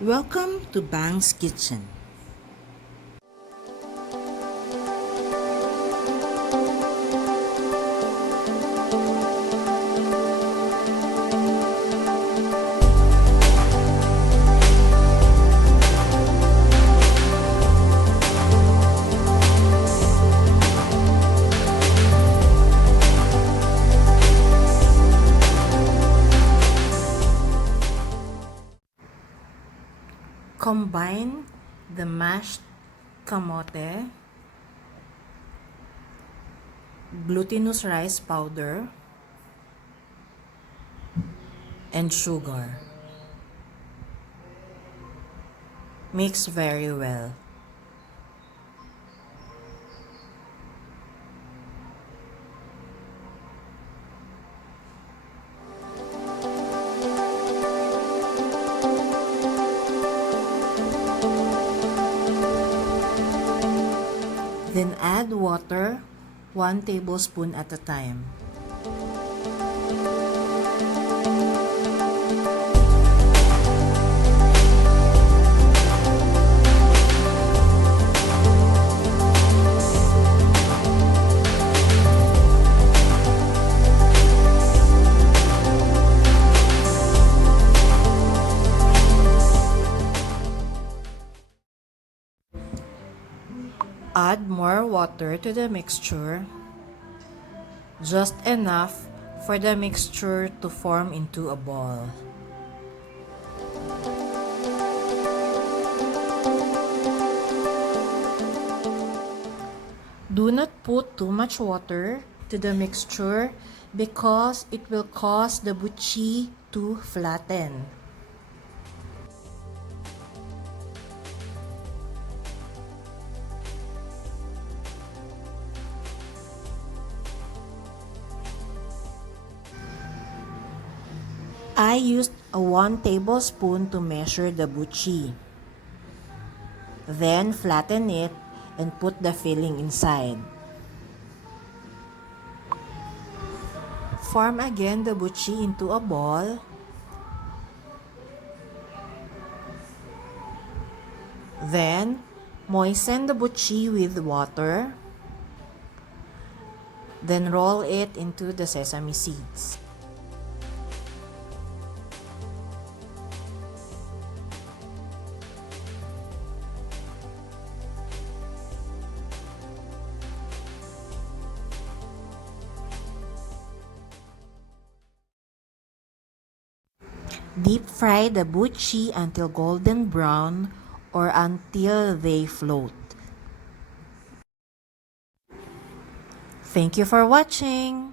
Welcome to Bang's Kitchen. Combine the mashed camote, glutinous rice powder, and sugar. Mix very well. Then add water 1 tablespoon at a time. Add more water to the mixture, just enough for the mixture to form into a ball. Do not put too much water to the mixture because it will cause the buchi to flatten. I used a 1 tablespoon to measure the buchi. Then flatten it and put the filling inside. Form again the buchi into a ball. Then moisten the buchi with water. Then roll it into the sesame seeds. Deep fry the buchi until golden brown or until they float. Thank you for watching.